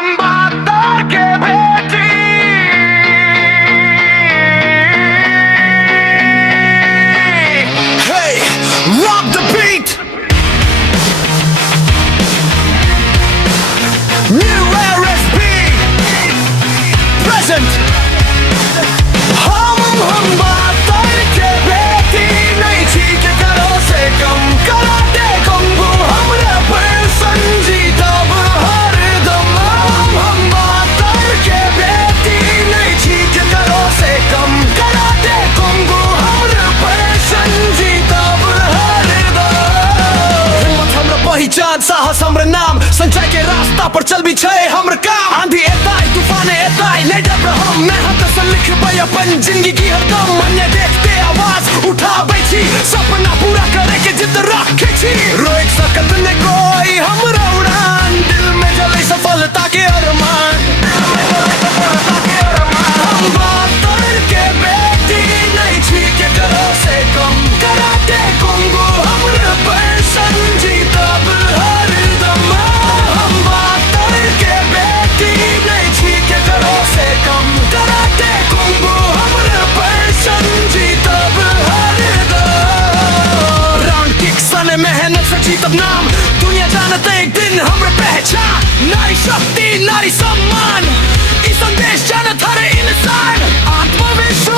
हम बात करके बेटी Hey, rock the beat New RSP Present हम बात करके बेटी नहीं ठीक है करो से कम करा दे कुंभू हमरे पर संजीता हर दम हम बात करके बेटी नहीं ठीक है करो से कम करा दे कुंभू हमरे पर संजीता हर दम हिम्मत हमरा पहचान साहस हमरे नाम संजय के रास्ता पर चल भी छे हमर काम आंधी एताई तूफान एताई नहीं डर हम मेहनत से लिख पाई अपन जिंदगी की हर दम अन्य देखते आवाज उठा बैठी सपना पूरा करे के जिद रखे छी रोक सकत ने कोई हमरा उड़ान दिल में जले सफलता के अरमान हम बात करके बेटी नहीं ठीक है करो से कम करा दे कुंगू हमरे पर संजीता हर दम हम बात करके बेटी नहीं ठीक है करो से कम करा दे कुंगू हमरे पर संजीता हर दम राउंड किक सने मेहनत से जीतब नाम दुनिया जानते एक दिन हमरे पहचान नारी शक्ति नारी सम्मान इस संदेश जानत हर इंसान आत्मविश्वास